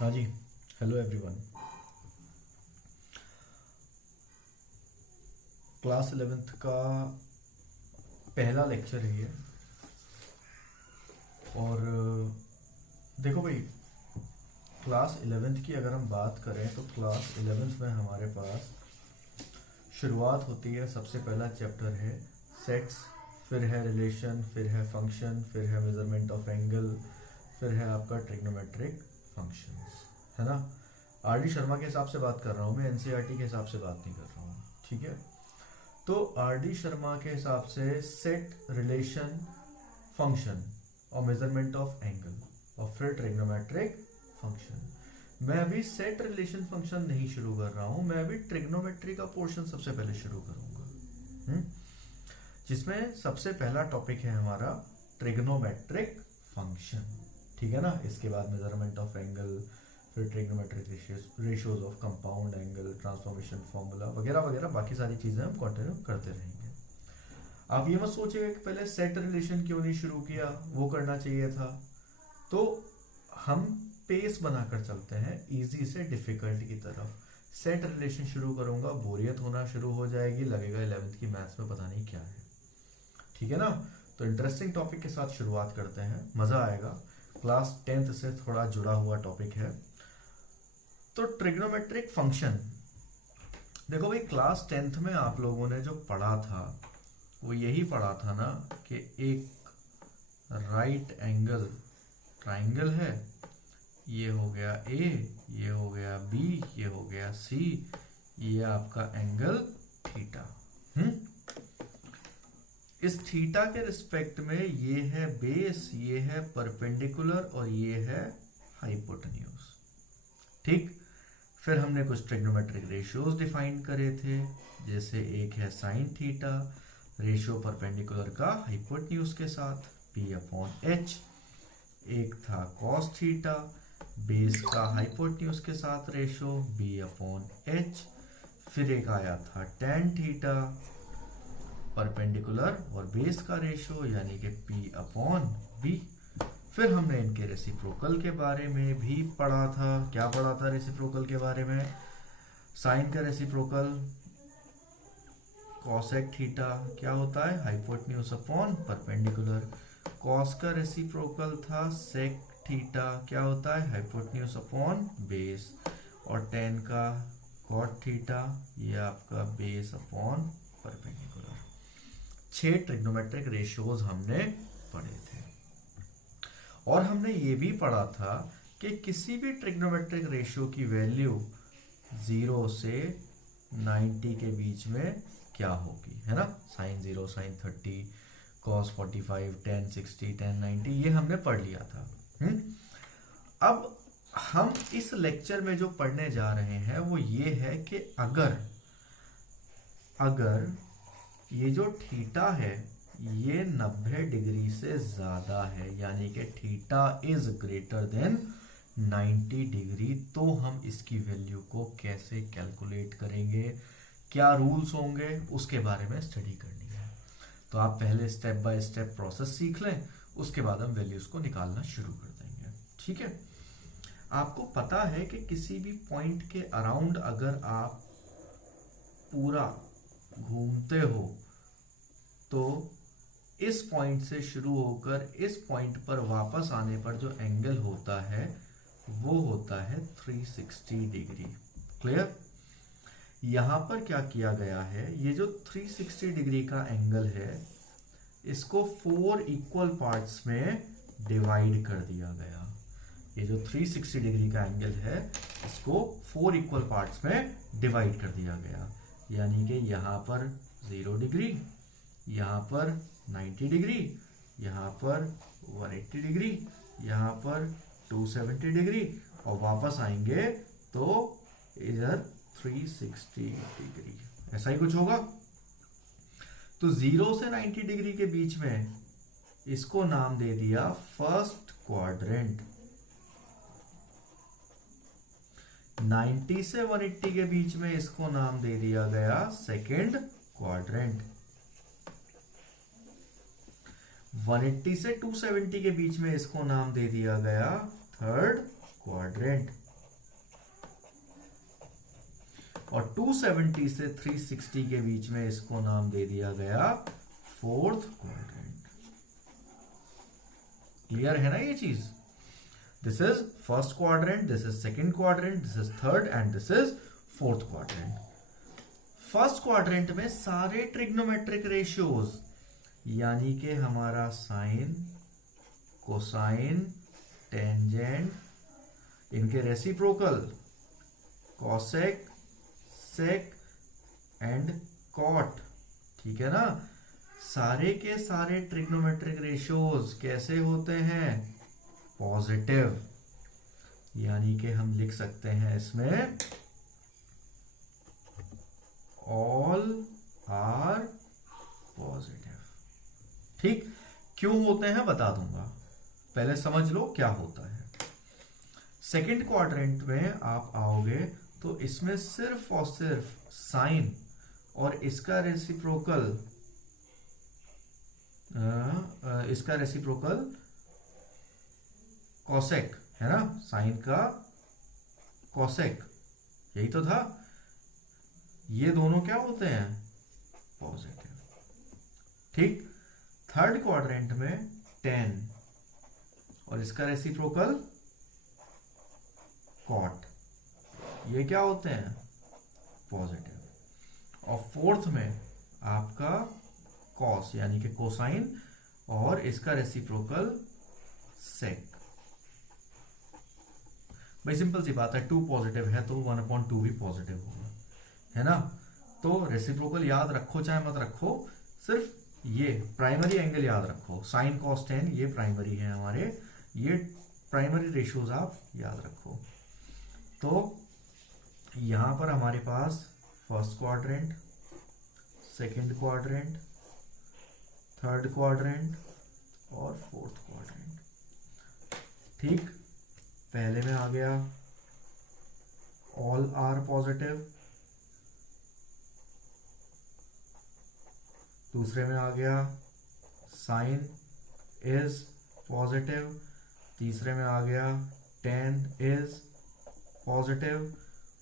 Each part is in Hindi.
हाँ जी। Hello everyone. क्लास 11th का पहला लेक्चर है ये। और देखो भाई, क्लास 11th की अगर हम बात करें तो क्लास 11th में हमारे पास शुरुआत होती है। सबसे पहला चैप्टर है सेट्स, फिर है रिलेशन, फिर है फंक्शन, फिर है मेजरमेंट ऑफ एंगल, फिर है आपका ट्रिग्नोमेट्रिक फंक्शंस, है ना। आर डी शर्मा के हिसाब से बात कर रहा हूँ मैं, एनसीईआरटी के हिसाब से बात नहीं कर रहा हूँ, ठीक है। तो आर डी शर्मा के हिसाब से सेट, रिलेशन, फंक्शन और मेजरमेंट ऑफ एंगल और फिर ट्रिग्नोमेट्रिक फंक्शन। मैं अभी सेट, रिलेशन, फंक्शन नहीं शुरू कर रहा हूं, मैं अभी ट्रिग्नोमेट्री का पोर्शन सबसे पहले शुरू करूंगा, जिसमें सबसे पहला टॉपिक है हमारा ट्रिग्नोमेट्रिक फंक्शन, ठीक है ना। इसके बाद मेजरमेंट ऑफ एंगल, फिर trigonometric ratios of compound angle, transformation formula वगैरह वगैरह, बाकी सारी चीजें हम कंटिन्यू करते रहेंगे। आप ये मत सोचिएगा कि पहले सेट रिलेशन क्यों नहीं शुरू किया, वो करना चाहिए था। तो हम पेस बनाकर चलते हैं इजी से डिफिकल्ट की तरफ। सेट रिलेशन शुरू करूंगा, बोरियत होना शुरू हो जाएगी, लगेगा 11th की मैथ्स में पता नहीं क्या है, ठीक है ना। तो इंटरेस्टिंग टॉपिक के साथ शुरुआत करते हैं, मजा आएगा। क्लास 10th से थोड़ा जुड़ा हुआ टॉपिक है। तो ट्रिग्नोमेट्रिक फंक्शन, देखो भाई, क्लास 10th में आप लोगों ने जो पढ़ा था वो यही पढ़ा था ना कि एक राइट एंगल ट्राइंगल है, ये हो गया ए, ये हो गया बी, ये हो गया सी, ये आपका एंगल थीटा। इस थीटा के रिस्पेक्ट में ये है बेस, ये है परपेंडिकुलर और ये है हाइपोटेन्यूज, ठीक। फिर हमने कुछ ट्रिग्नोमेट्रिक रेशियोज डिफाइन करे थे, जैसे एक है साइन थीटा, रेशियो परपेंडिकुलर का हाइपोटेन्यूज के साथ p अपॉन h, एक था कॉस थीटा, बेस का हाइपोटेन्यूज के साथ रेशियो b अपॉन h, फिर एक आया था tan थीटा, परपेंडिकुलर और बेस का रेशियो यानी कि p अपॉन b। फिर हमने इनके रेसिप्रोकल के बारे में भी पढ़ा था। क्या पढ़ा था रेसिप्रोकल के बारे में? साइन का रेसिप्रोकल कॉसेक थीटा क्या होता है? Hypotenuse upon perpendicular. कॉस का रेसिप्रोकल था सेक थीटा, क्या होता है? Hypotenuse upon base. और टेन का कॉट थीटा, ये आपका base upon perpendicular. 6 trigonometric ratios हमने पढ़े थे। और हमने ये भी पढ़ा था कि किसी भी ट्रिग्नोमेट्रिक रेशियो की वैल्यू 0 से 90 के बीच में क्या होगी, है ना। Sine 0, sine 30, cos 45, tan 60, tan 90, ये हमने पढ़ लिया था। अब हम इस लेक्चर में जो पढ़ने जा रहे हैं वो ये है कि अगर ये जो थीटा है ये 90 डिग्री से ज्यादा है, यानी कि theta is greater than 90 degree, तो हम इसकी वैल्यू को कैसे कैलकुलेट करेंगे, क्या रूल्स होंगे, उसके बारे में स्टडी करनी है। तो आप पहले स्टेप बाय स्टेप प्रोसेस सीख लें, उसके बाद हम वैल्यूज को निकालना शुरू कर देंगे, ठीक है। आपको पता है कि किसी भी पॉइंट के अराउंड अगर आप पूरा घूमते हो तो इस पॉइंट से शुरू होकर इस पॉइंट पर वापस आने पर जो एंगल होता है वो होता है 360 डिग्री। क्लियर? यहां पर क्या किया गया है, ये जो 360 डिग्री का एंगल है इसको 4 इक्वल पार्ट्स में डिवाइड कर दिया गया। ये जो 360 डिग्री का एंगल है इसको 4 इक्वल पार्ट्स में डिवाइड कर दिया गया, यानी कि यहां पर 0 डिग्री, यहां पर 90 डिग्री, यहां पर 180 डिग्री, यहां पर 270 डिग्री और वापस आएंगे तो इधर 360 डिग्री, ऐसा ही कुछ होगा। तो 0 से 90 डिग्री के बीच में इसको नाम दे दिया फर्स्ट क्वाड्रेंट। 90 से 180 के बीच में इसको नाम दे दिया गया सेकेंड क्वाड्रेंट। 180 से 270 के बीच में इसको नाम दे दिया गया थर्ड क्वाड्रेंट। और 270 से 360 के बीच में इसको नाम दे दिया गया फोर्थ क्वाड्रेंट। क्लियर है ना ये चीज? This is first quadrant, this is second quadrant, this is third and this is fourth quadrant. First quadrant में सारे ट्रिग्नोमेट्रिक रेशियोज यानी कि हमारा साइन, कोसाइन, टेंजेंट, इनके reciprocal cosec, sec and cot, ठीक है ना, सारे के सारे ट्रिग्नोमेट्रिक रेशियोज कैसे होते हैं? पॉजिटिव। यानी कि हम लिख सकते हैं इसमें ऑल आर पॉजिटिव। ठीक, क्यों होते हैं बता दूंगा, पहले समझ लो क्या होता है। सेकंड क्वाड्रेंट में आप आओगे तो इसमें सिर्फ और सिर्फ साइन और इसका रेसिप्रोकल कॉसेक है ना, साइन का कॉसेक, यही तो था। ये दोनों क्या होते हैं? पॉजिटिव। ठीक, थर्ड क्वाड्रेंट में टेन और इसका रेसिप्रोकल कॉट, ये क्या होते हैं? पॉजिटिव। और फोर्थ में आपका कॉस यानी कि कोसाइन और इसका रेसिप्रोकल सेक। भाई सिंपल सी बात है, 2 पॉजिटिव है तो 1/2 भी पॉजिटिव होगा, है ना। तो रेसिप्रोकल याद रखो चाहे मत रखो, सिर्फ ये प्राइमरी एंगल याद रखो, साइन कॉस टेन ये प्राइमरी है हमारे, ये प्राइमरी रेशियोज आप याद रखो। तो यहां पर हमारे पास first quadrant, second quadrant, third quadrant और फोर्थ क्वाड्रेंट। ठीक, पहले में आ गया ऑल आर पॉजिटिव, दूसरे में आ गया साइन इज पॉजिटिव, तीसरे में आ गया टेन इज पॉजिटिव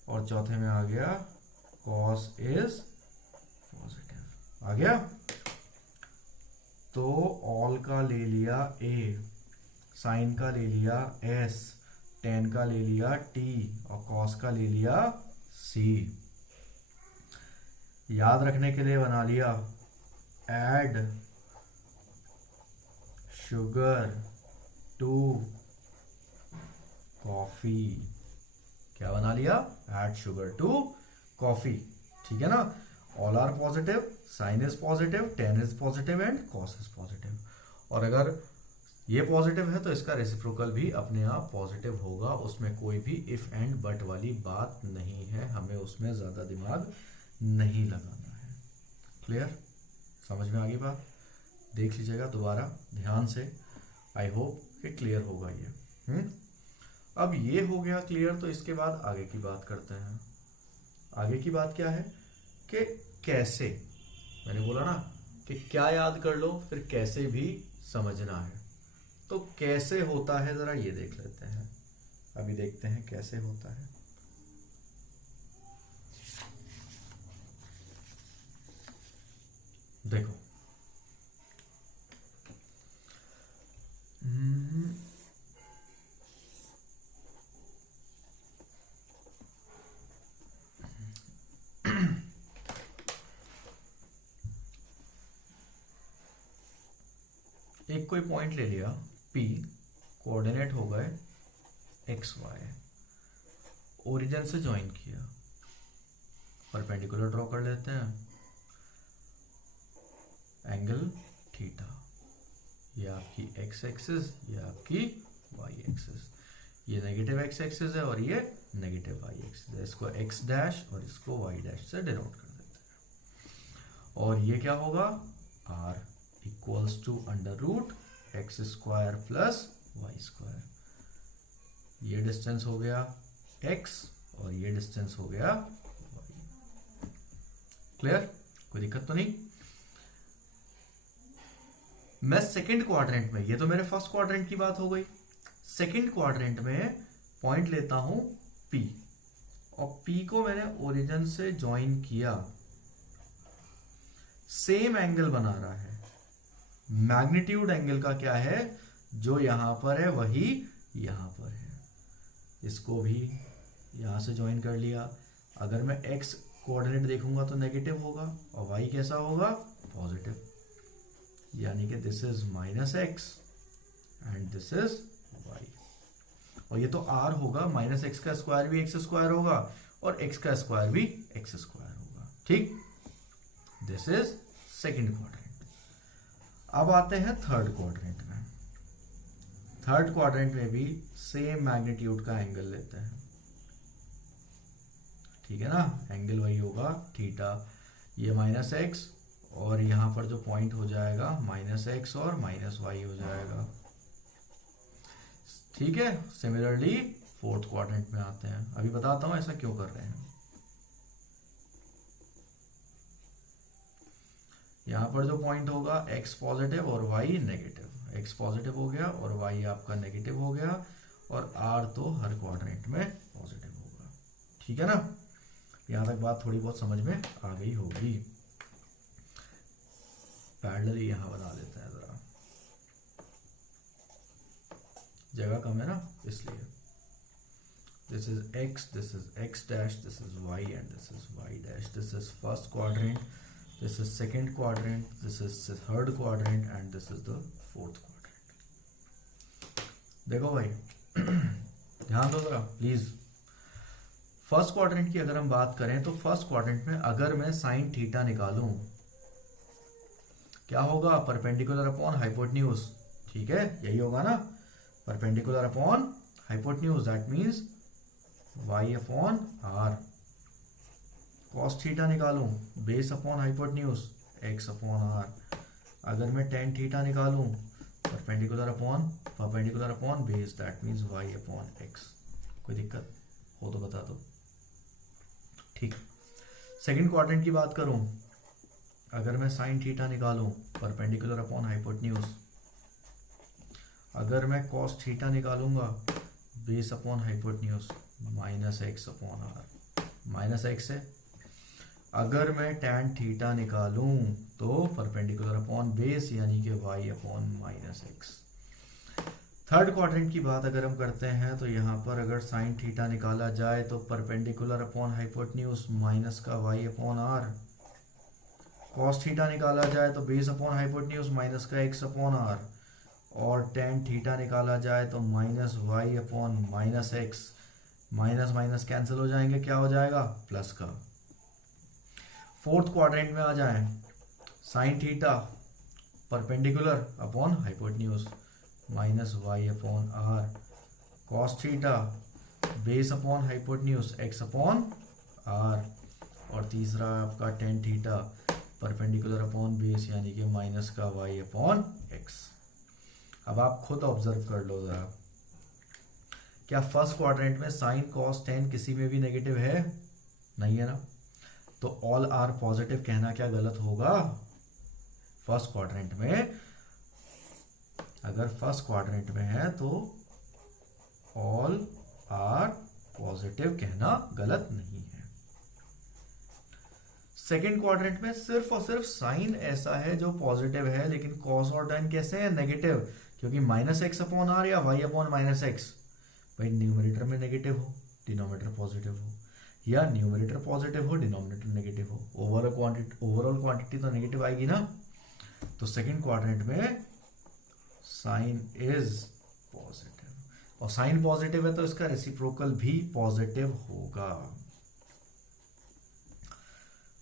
और चौथे में आ गया कॉस इज पॉजिटिव। आ गया? तो ऑल का ले लिया ए, साइन का ले लिया एस, टेन का ले लिया टी और कॉस का ले लिया सी। याद रखने के लिए बना लिया एड शुगर टू कॉफी। क्या बना लिया? एड शुगर टू कॉफी, ठीक है ना। All are positive, sine is positive, tan is positive and cos is positive. और अगर ये पॉजिटिव है तो इसका रेसिप्रोकल भी अपने आप पॉजिटिव होगा, उसमें कोई भी इफ एंड बट वाली बात नहीं है, हमें उसमें ज्यादा दिमाग नहीं लगाना है। क्लियर? समझ में आ गई बात? देख लीजिएगा दोबारा ध्यान से, आई होप कि क्लियर होगा ये। अब ये हो गया क्लियर, तो इसके बाद आगे की बात करते हैं। आगे की बात क्या है कि कैसे, मैंने बोला ना कि क्या याद कर लो फिर कैसे भी समझना है। तो कैसे होता है जरा ये देख लेते हैं, अभी देखते हैं कैसे होता है। देखो एक कोई पॉइंट ले लिया P, कोऑर्डिनेट हो गए एक्स वाई, ओरिजिन से ज्वाइन किया, परपेंडिकुलर ड्रॉ कर लेते हैं, एंगल थीटा, ये आपकी एक्स एक्सिस, ये आपकी वाई एक्सिस, ये नेगेटिव एक्स एक्सिस है और ये नेगेटिव वाई एक्सिस है। इसको एक्स डैश और इसको वाई डैश से डिनोट कर देते हैं। और ये क्या होगा? R equals to under root x square plus y square. ये डिस्टेंस हो गया x और ये डिस्टेंस हो गया y। क्लियर? कोई दिक्कत तो नहीं? मैं सेकंड क्वाड्रेंट में, ये तो मेरे फर्स्ट क्वाड्रेंट की बात हो गई, सेकंड क्वाड्रेंट में पॉइंट लेता हूं P और P को मैंने ओरिजिन से ज्वाइन किया, सेम एंगल बना रहा है। मैग्नीट्यूड एंगल का क्या है, जो यहां पर है वही यहां पर है। इसको भी यहां से ज्वाइन कर लिया। अगर मैं x कोऑर्डिनेट देखूंगा तो नेगेटिव होगा और y कैसा होगा, पॉजिटिव, यानी कि this is -x and this is y। और ये तो r होगा, -x का स्क्वायर भी x स्क्वायर होगा और x का स्क्वायर भी x स्क्वायर होगा। ठीक, दिस इज सेकेंड क्वाड्रेंट। अब आते हैं थर्ड क्वाड्रेंट में। थर्ड क्वाड्रेंट में भी सेम मैग्नीट्यूड का एंगल लेते हैं, ठीक है ना। एंगल वही होगा थीटा, ये -x और यहां पर जो पॉइंट हो जाएगा -x और -y हो जाएगा, ठीक है। सिमिलरली फोर्थ क्वाड्रेंट में आते हैं। अभी बताता हूं ऐसा क्यों कर रहे हैं। यहां पर जो पॉइंट होगा x पॉजिटिव और y नेगेटिव, x पॉजिटिव हो गया और y आपका नेगेटिव हो गया और r तो हर क्वाड्रेंट में पॉजिटिव होगा, ठीक है ना। यहां तक बात थोड़ी बहुत समझ में आ गई होगी। पैरेलली यहां बना देते हैं, जरा जगह कम है ना इसलिए। This is x dash, this is y and this is y dash. This is first quadrant, this is second quadrant, this is third quadrant and this is the fourth quadrant. देखो भाई ध्यान दो जरा प्लीज। फर्स्ट क्वाड्रेंट की अगर हम बात करें तो फर्स्ट क्वाड्रेंट में अगर मैं साइन थीटा निकालूं, क्या होगा, परपेंडिकुलर अपॉन हाइपोटेन्यूज, ठीक है, यही होगा ना, perpendicular upon hypotenuse, that means y upon r। Cos theta निकालूं, base upon hypotenuse x upon r। अगर मैं टेन थीटा निकालूं, perpendicular upon base, that means y upon x। कोई दिक्कत हो तो बता दो, ठीक। सेकंड क्वाड्रेंट की बात करूं, अगर मैं साइन थीटा निकालूं, परपेंडिकुलर अपॉन हाइपोटेन्यूज। अगर मैं कॉस थीटा निकालूंगा, base upon hypotenuse, -x upon r, -x है। अगर मैं tan थीटा निकालूं तो परपेंडिकुलर अपॉन बेस यानी कि y upon -x। Third quadrant की बात अगर हम करते हैं तो यहाँ पर अगर साइन थीटा निकाला जाए तो परपेंडिकुलर अपॉन हाइपोटेन्यूज माइनस का y upon r। Cos theta निकाला जाए तो बेस अपॉन हाइपोटेन्यूज माइनस का x अपॉन r। और tan थीटा निकाला जाए तो -y upon -x। Minus minus cancel हो जाएंगे, क्या हो जाएगा, प्लस का। फोर्थ क्वाड्रेंट में आ जाएं, sine theta perpendicular upon hypotenuse -y upon r। Cos theta base upon hypotenuse x upon r। और तीसरा आपका tan theta perpendicular upon base यानी कि माइनस का y अपॉन x। अब आप खुद ऑब्जर्व कर लो जरा, क्या फर्स्ट क्वाड्रेंट में साइन कॉस टेन किसी में भी नेगेटिव है, नहीं है ना। तो ऑल आर पॉजिटिव कहना क्या गलत होगा। फर्स्ट क्वाड्रेंट में, अगर फर्स्ट क्वाड्रेंट में है तो ऑल आर पॉजिटिव कहना गलत नहीं है। सेकेंड क्वाड्रेंट में सिर्फ और सिर्फ साइन ऐसा है जो पॉजिटिव है, लेकिन कॉस और टेन कैसे है, नेगेटिव, क्योंकि -x अपॉन r या y अपॉन -x। भाई न्यूमरेटर में नेगेटिव हो, डिनोमिनेटर पॉजिटिव हो, या न्यूमरेटर पॉजिटिव हो, डिनोमिनेटर नेगेटिव हो, ओवरऑल क्वांटिटी तो नेगेटिव आएगी ना। तो सेकंड क्वाड्रेंट में साइन इज पॉजिटिव, और साइन पॉजिटिव है तो इसका रेसिप्रोकल भी पॉजिटिव होगा।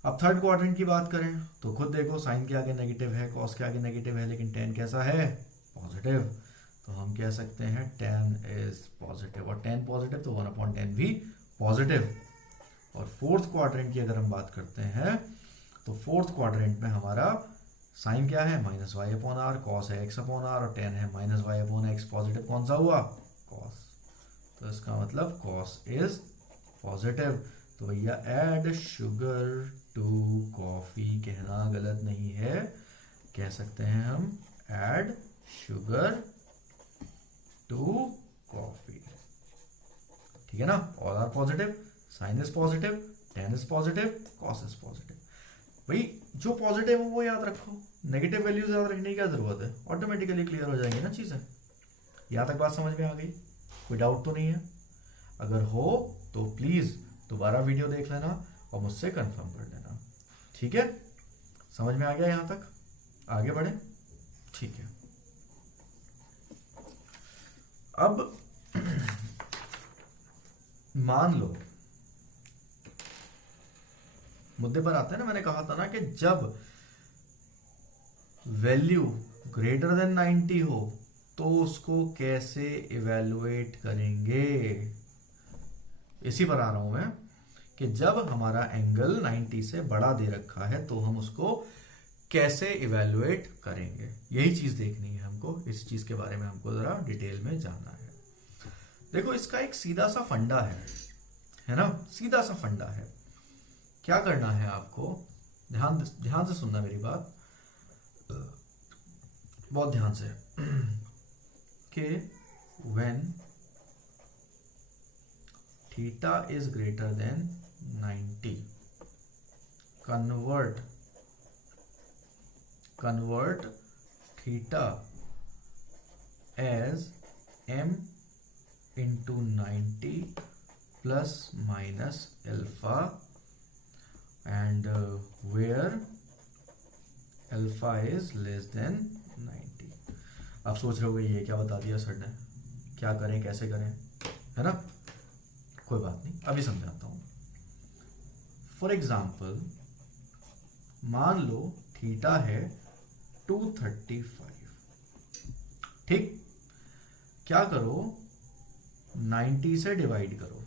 अब थर्ड क्वाड्रेंट की बात करें तो खुद देखो, साइन के आगे नेगेटिव है, कॉस के आगे नेगेटिव है, लेकिन टेन कैसा है, पॉजिटिव। तो हम कह सकते हैं टेन इज पॉजिटिव, और टेन पॉजिटिव तो 1/10 भी पॉजिटिव। और फोर्थ क्वाड्रेंट की अगर हम बात करते हैं तो फोर्थ क्वाड्रेंट में हमारा साइन क्या है, -y अपॉन r, कॉस है x अपॉन r, और टेन है -y अपॉन x। पॉजिटिव कौन सा हुआ, कॉस। तो इसका मतलब कॉस इज पॉजिटिव। तो भैया ऐड शुगर टू कॉफी कहना गलत नहीं है, कह सकते हैं हम ऐड शुगर टू कॉफी, ठीक है ना। All are positive, sine is positive, tan is positive, cos is positive. भाई जो पॉजिटिव है वो याद रखो, नेगेटिव वैल्यूज याद रखने की क्या जरूरत है, ऑटोमेटिकली क्लियर हो जाएंगी ना चीजें। यहां तक बात समझ में आ गई? कोई डाउट तो नहीं है? अगर हो तो प्लीज दोबारा वीडियो देख लेना और मुझसे कंफर्म कर लेना, ठीक है? समझ में आ गया यहां तक? आगे बढ़े, ठीक है। अब मान लो, मुद्दे पर आते हैं ना, मैंने कहा था ना कि जब वैल्यू ग्रेटर देन 90 हो तो उसको कैसे इवेलुएट करेंगे। इसी पर आ रहा हूं मैं कि जब हमारा एंगल 90 से बड़ा दे रखा है तो हम उसको कैसे इवेलुएट करेंगे, यही चीज देखनी है हमको। इस चीज के बारे में हमको जरा डिटेल में जानना है। देखो इसका एक सीधा सा फंडा है ना, सीधा सा फंडा है। क्या करना है आपको, ध्यान से सुनना मेरी बात, बहुत ध्यान से, कि when theta is greater than 90 convert theta as m into 90 plus minus alpha and where alpha is less than 90। आप सोच रहे हो ये क्या बता दिया सर ने, क्या करें कैसे करें, है ना? कोई बात नहीं, अभी समझाता हूं। फॉर एग्जाम्पल मान लो थीटा है 235, ठीक? क्या करो, 90 से डिवाइड करो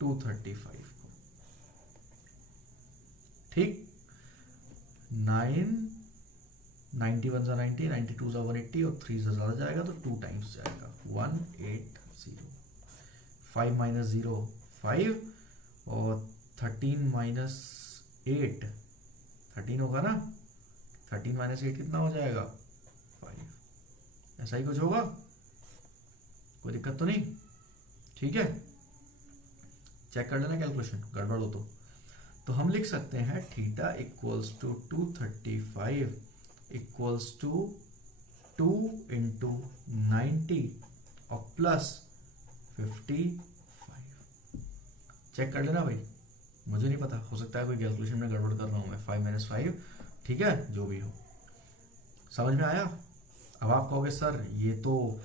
235 को, ठीक? 91 सा 90, 92 सा 180 और 3 से ज्यादा जाएगा तो 2 टाइम्स जाएगा, 180। 5 माइनस 0 5 और 13 माइनस 8 13 होगा ना, 13 माइनस 8 कितना हो जाएगा, 5। ऐसा ही कुछ होगा, कोई दिक्कत तो नहीं? ठीक है, चेक कर लेना कैलकुलेशन, गड़बड़ हो तो हम लिख सकते हैं theta equals to 235 equals to 2 into 90 और प्लस 55। चेक कर लेना भाई, मुझे नहीं पता, हो सकता है कोई कैलकुलेशन में गड़बड़ कर रहा हूं मैं। 5 माइनस 5, ठीक है, जो भी हो। समझ में आया? अब आप कहोगे सर ये तो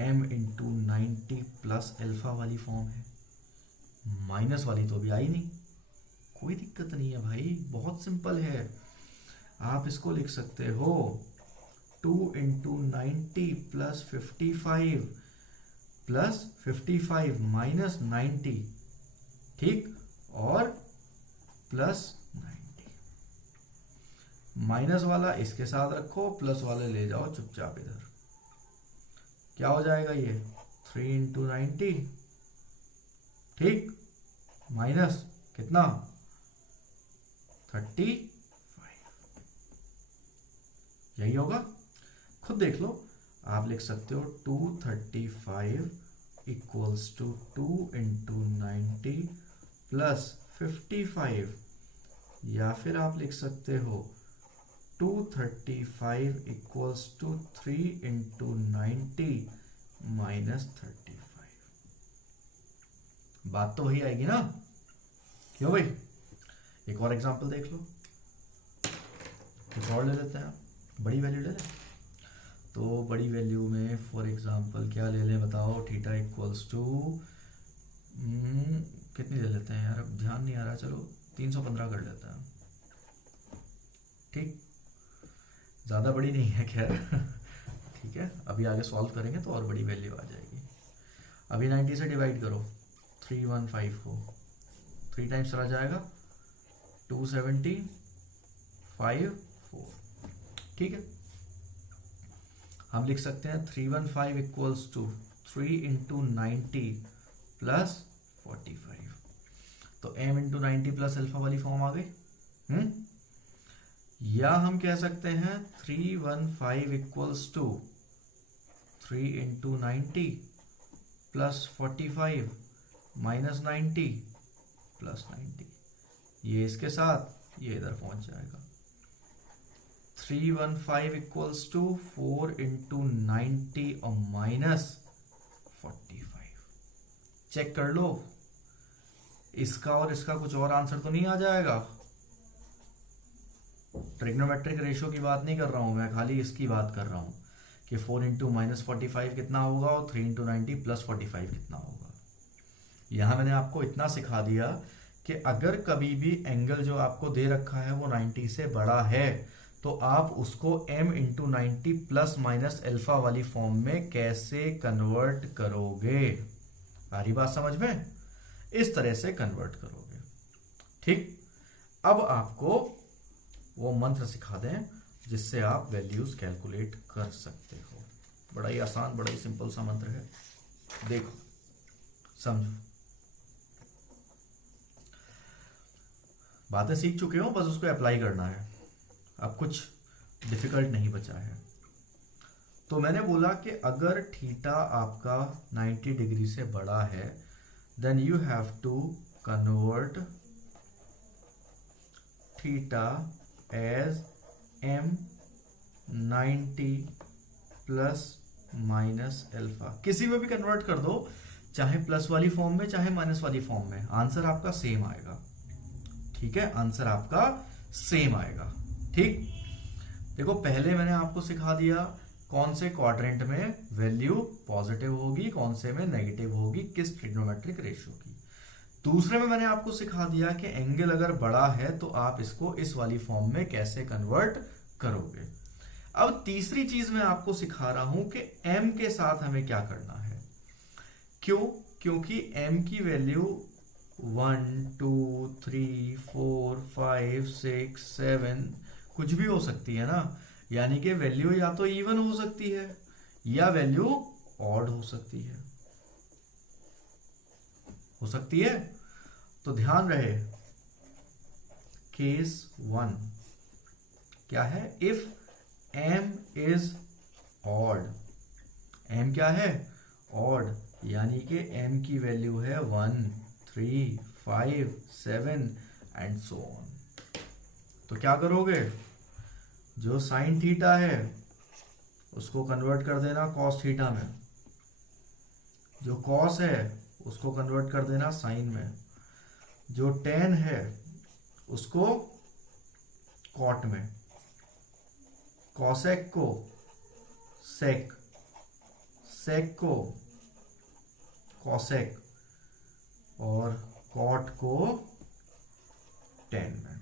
m इंटू 90 प्लस एल्फा वाली फॉर्म है, माइनस वाली तो अभी आई नहीं। कोई दिक्कत नहीं है भाई, बहुत सिंपल है। आप इसको लिख सकते हो 2 इंटू 90 प्लस 55 माइनस 90, ठीक, और प्लस 90। माइनस वाला इसके साथ रखो, प्लस वाले ले जाओ चुपचाप इधर। क्या हो जाएगा ये 3 इंटू 90, ठीक, माइनस कितना 35। यही होगा, खुद देख लो। आप लिख सकते हो 235 इक्वल्स टू 2 इंटू 90 प्लस 55, या फिर आप लिख सकते हो 235 इक्वल्स टू 3 इंटू 90 माइनस 35। बात तो वही आएगी ना, क्यों भाई? एक और एग्जांपल देख लो, कुछ और ले लेते हैं, बड़ी वैल्यू ले लें। तो बड़ी वैल्यू में फॉर एग्जांपल क्या ले लें बताओ? थीटा इक्वल्स टू कितनी ले लेते हैं यार, अब ध्यान नहीं आ रहा, चलो 315 कर लेते हैं, ठीक, ज़्यादा बड़ी नहीं है खैर। ठीक है, अभी आगे सॉल्व करेंगे तो और बड़ी वैल्यू आ जाएगी। अभी 90 से डिवाइड करो 315 को, 3 टाइम्स चला जाएगा 270 5 4, ठीक है। हम लिख सकते हैं 315 इक्वल्स टू 3 इंटू 90 प्लस 45। तो m इंटू 90 प्लस अल्फा वाली फॉर्म आ गई। या हम कह सकते हैं 315 equals to 3 into 90 plus 45 minus 90 plus 90, ये इसके साथ ये इधर पहुंच जाएगा। 315 इक्वल्स टू 4 इंटू 90 और माइनस 45। चेक कर लो, इसका और इसका कुछ और आंसर तो नहीं आ जाएगा। ट्रिग्नोमेट्रिक रेशियो की बात नहीं कर रहा हूं मैं, खाली इसकी बात कर रहा हूं कि 4 इंटू माइनस 45 कितना होगा और 3 इंटू 90 प्लस 45 कितना होगा। यहां मैंने आपको इतना सिखा दिया कि अगर कभी भी एंगल जो आपको दे रखा है वो 90 से बड़ा है तो आप उसको m into 90 plus minus alpha वाली फॉर्म में कैसे कन्वर्ट करोगे। आ रही बात समझ में? इस तरह से कन्वर्ट करोगे। ठीक, अब आपको वो मंत्र सिखा दें जिससे आप वैल्यूज कैलकुलेट कर सकते हो। बड़ा ही आसान, बड़ा ही सिंपल सा मंत्र है, देखो समझो। बातें सीख चुके हो, बस उसको अप्लाई करना है, अब कुछ डिफिकल्ट नहीं बचा है। तो मैंने बोला कि अगर थीटा आपका 90 डिग्री से बड़ा है then you have to convert theta as m 90 plus minus alpha. किसी में भी कन्वर्ट कर दो, चाहे प्लस वाली फॉर्म में चाहे माइनस वाली फॉर्म में, आंसर आपका सेम आएगा। ठीक है, आंसर आपका सेम आएगा। ठीक, देखो पहले मैंने आपको सिखा दिया कौन से क्वाड्रेंट में वैल्यू पॉजिटिव होगी, कौन से में नेगेटिव होगी, किस ट्रिग्नोमेट्रिक रेशियो की। दूसरे में मैंने आपको सिखा दिया कि एंगल अगर बड़ा है तो आप इसको इस वाली फॉर्म में कैसे कन्वर्ट करोगे। अब तीसरी चीज मैं आपको सिखा रहा हूं कि m के साथ हमें क्या करना है। क्यों? क्योंकि m की वैल्यू 1 2 3 4 5 6 7 कुछ भी हो सकती है ना, यानी कि वैल्यू या तो इवन हो सकती है या वैल्यू ऑड हो सकती है, तो ध्यान रहे केस 1 क्या है, if m is odd. m क्या है? ऑड, यानी कि m की वैल्यू है 1 3 5 7 एंड सो ऑन। तो क्या करोगे, जो साइन थीटा है उसको कन्वर्ट कर देना कॉस थीटा में, जो कॉस है उसको कन्वर्ट कर देना साइन में, जो टेन है उसको कॉट में, कॉसेक को सेक, सेक को कॉसेक और कॉट को टेन में।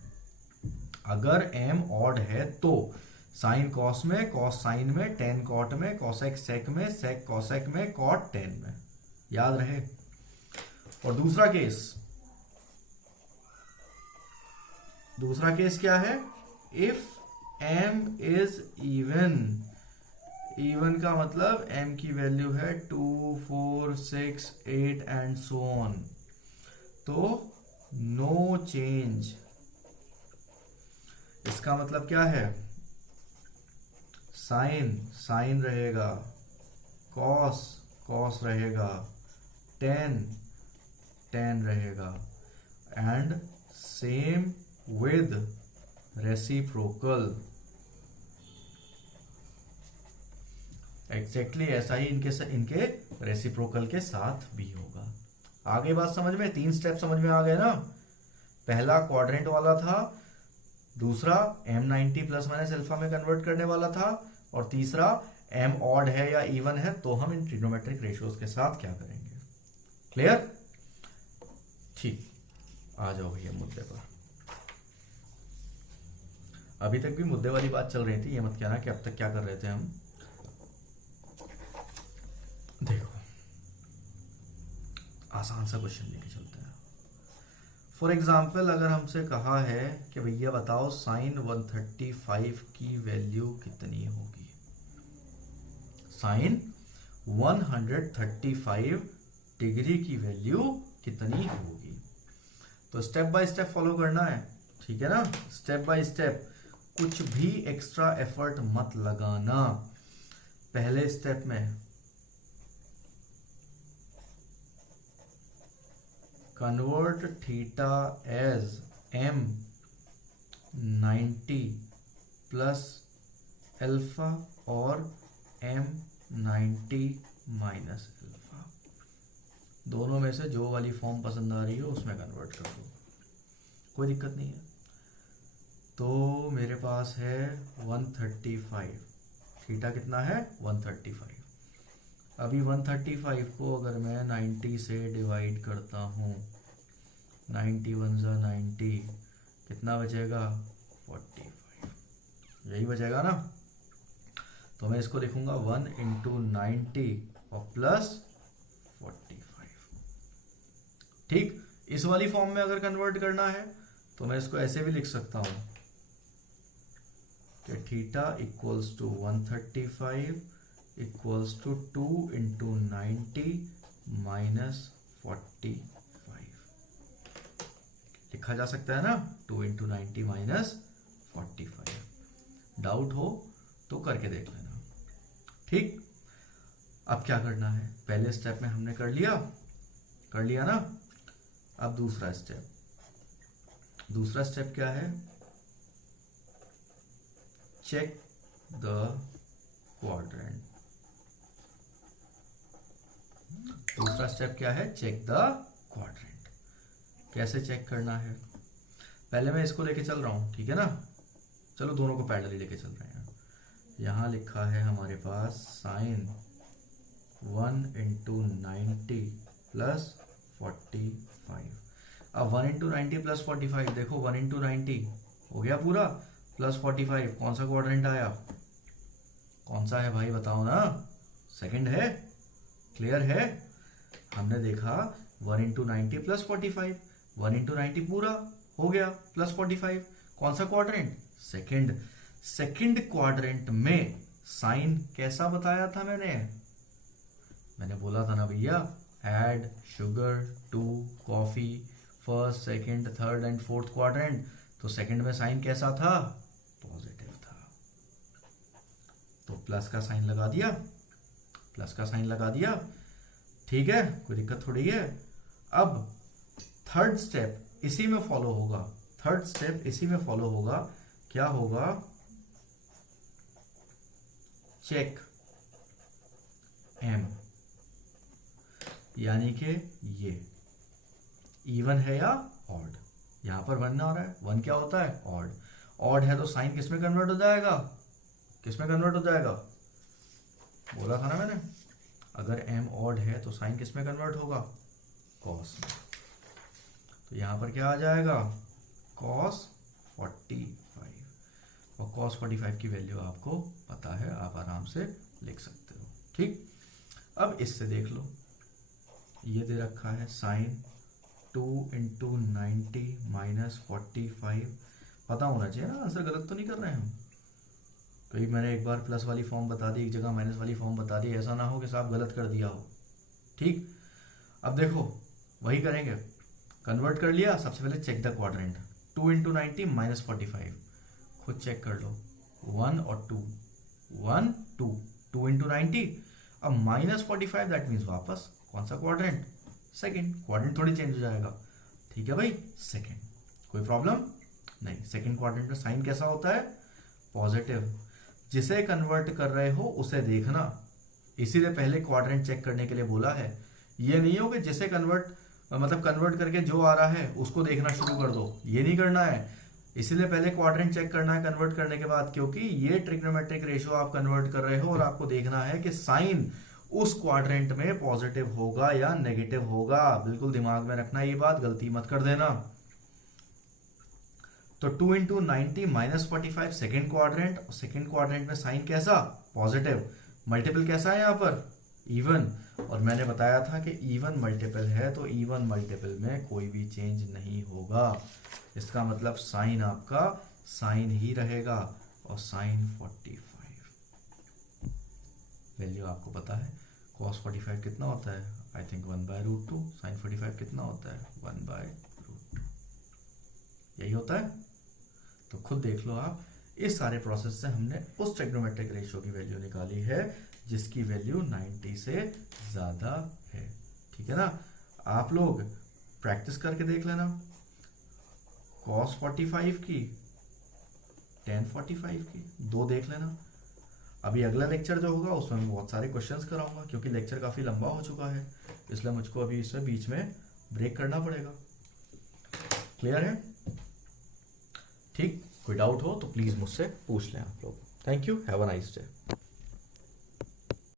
अगर m ऑड है तो साइन कॉस में, कॉस साइन में, टेन कॉट में, कॉसेक सेक में, सेक कॉसेक में, कॉट टेन में, याद रहे। और दूसरा केस क्या है, if m is even. Even का मतलब m की वैल्यू है 2 4 6 8 एंड सो ऑन, तो नो चेंज। इसका मतलब क्या है, साइन साइन रहेगा, कॉस कॉस रहेगा, टेन टेन रहेगा, and same with reciprocal. Exactly ऐसा ही इनके रेसिप्रोकल के साथ भी होगा। आगे बात समझ में, 3 स्टेप समझ में आ गए ना। पहला क्वाड्रेंट वाला था, दूसरा m 90 प्लस माइनस अल्फा में कन्वर्ट करने वाला था, और तीसरा m ऑड है या इवन है तो हम इन ट्रिग्नोमेट्रिक रेशियोज के साथ क्या करेंगे। क्लियर? ठीक, आ जाओ भैया मुद्दे पर। अभी तक भी मुद्दे वाली बात चल रही थी, ये मत कहना कि अब तक क्या कर रहे थे हम। देखो आसान सा क्वेश्चन लेके चलते हैं। फॉर एग्जाम्पल अगर हमसे कहा है कि भैया बताओ साइन 135 की वैल्यू कितनी होगी। साइन 135 डिग्री की वैल्यू कितनी होगी, तो स्टेप बाय स्टेप फॉलो करना है, ठीक है ना। स्टेप बाय स्टेप, कुछ भी एक्स्ट्रा एफर्ट मत लगाना। पहले स्टेप में convert theta as m 90 plus alpha और m 90 माइनस अल्फा, दोनों में से जो वाली फॉर्म पसंद आ रही हो उसमें कन्वर्ट कर दो, कोई दिक्कत नहीं है। तो मेरे पास है 135, थीटा कितना है 135। अभी 135 को अगर मैं 90 से डिवाइड करता हूँ, 90 वन ज़ा 90, कितना बचेगा 45, यही बचेगा ना। तो मैं इसको लिखूंगा 1 इंटू 90 और प्लस 45। ठीक, इस वाली फॉर्म में अगर कन्वर्ट करना है तो मैं इसको ऐसे भी लिख सकता हूं कि theta equals to 135 equals to 2 into 90 minus 45, लिखा जा सकता है ना, 2 इंटू 90 माइनस 45। डाउट हो तो करके देख लेना। ठीक, अब क्या करना है, पहले स्टेप में हमने कर लिया ना। अब दूसरा स्टेप क्या है, चेक द क्वाड्रेंट। दूसरा स्टेप क्या है, चेक द क्वाड्रेंट। कैसे चेक करना है, पहले मैं इसको लेके चल रहा हूं, ठीक है ना। चलो दोनों को पैरेलली लेके चल रहे हैं। यहां लिखा है हमारे पास साइन 1 इंटू 90 प्लस 45। अब 1 इंटू 90 प्लस 45, देखो 1 इंटू 90 हो गया पूरा, प्लस 45, कौन सा क्वाड्रेंट आया, कौन सा है भाई बताओ ना, सेकंड है, क्लियर है। हमने देखा 1 इंटू 90 प्लस 45, 1 इंटू 90 पूरा हो गया प्लस 45, कौन सा क्वाड्रेंट, सेकंड क्वाड्रेंट में साइन कैसा बताया था मैंने बोला था ना भैया, add sugar to coffee first second third and fourth quadrant. तो सेकंड में साइन कैसा था, पॉजिटिव था, तो प्लस का साइन लगा दिया, ठीक है, कोई दिक्कत थोड़ी है। अब थर्ड स्टेप इसी में फॉलो होगा, क्या होगा, चेक m, यानी कि ये इवन है या ऑड। यहां पर 1 आ रहा है, 1 क्या होता है, ऑड है, तो साइन किस में कन्वर्ट हो जाएगा, बोला था ना मैंने, अगर m ऑड है तो साइन किस में कन्वर्ट होगा, कॉस में। तो यहां पर क्या आ जाएगा, cos 45, और cos 45 की वैल्यू आपको पता है, आप आराम से लिख सकते हो। ठीक, अब इससे देख लो, ये दे रखा है साइन 2 इंटू 90 माइनस 45, पता होना चाहिए ना, आंसर गलत तो नहीं कर रहे हैं हम। कहीं मैंने एक बार प्लस वाली फॉर्म बता दी, एक जगह माइनस वाली फॉर्म बता दी, ऐसा ना हो कि साहब गलत कर दिया हो। ठीक, अब देखो वही करेंगे, कन्वर्ट कर लिया, सबसे पहले check the quadrant, 2 into 90 minus 45, खुद चेक कर लो, 1 और 2, 1 2 इंटू 90, अब माइनस 45, दैट मीन्स वापस कौन सा क्वाड्रेंट, सेकंड। क्वाड्रेंट थोड़ी चेंज हो जाएगा, ठीक है भाई, सेकंड, कोई प्रॉब्लम नहीं। सेकंड क्वाड्रेंट में साइन कैसा होता है, पॉजिटिव। जिसे कन्वर्ट कर रहे हो उसे देखना, इसीलिए पहले क्वाड्रेंट चेक करने के लिए बोला है। ये नहीं हो कि जिसे कन्वर्ट करके जो आ रहा है उसको देखना शुरू कर दो, ये नहीं करना है। इसीलिए पहले क्वाड्रेंट चेक करना है कन्वर्ट करने के बाद, क्योंकि ये ट्रिग्नोमेट्रिक रेशियो आप कन्वर्ट कर रहे हो और आपको देखना है कि साइन उस क्वाड्रेंट में पॉजिटिव होगा या नेगेटिव होगा। बिल्कुल दिमाग में रखना ये बात, गलती मत कर देना। तो 2 इंटू 90 माइनस 45 सेकेंड क्वाड्रेंट में साइन कैसा, पॉजिटिव। मल्टीपल कैसा है यहाँ पर, इवन। और मैंने बताया था कि इवन मल्टीपल है तो इवन मल्टीपल में कोई भी चेंज नहीं होगा, इसका मतलब साइन आपका साइन ही रहेगा। और साइन 45 वैल्यू आपको पता है, cos 45 कितना होता है, आई थिंक 1/√2, साइन 45 कितना होता है 1/√2, यही होता है। तो खुद देख लो आप, इस सारे प्रोसेस से हमने उस ट्रिग्नोमेट्रिक रेशियो की वैल्यू निकाली है जिसकी वैल्यू 90 से ज्यादा है, ठीक है ना। आप लोग प्रैक्टिस करके देख लेना, cos 45 की, tan 45 की, दो देख लेना। अभी अगला लेक्चर जो होगा उसमें मैं बहुत सारे क्वेश्चंस कराऊंगा, क्योंकि लेक्चर काफ़ी लंबा हो चुका है, इसलिए मुझको अभी इसमें बीच में ब्रेक करना पड़ेगा। क्लियर है? ठीक, कोई डाउट हो तो प्लीज़ मुझसे पूछ लें आप लोग। Thank you, have a nice day.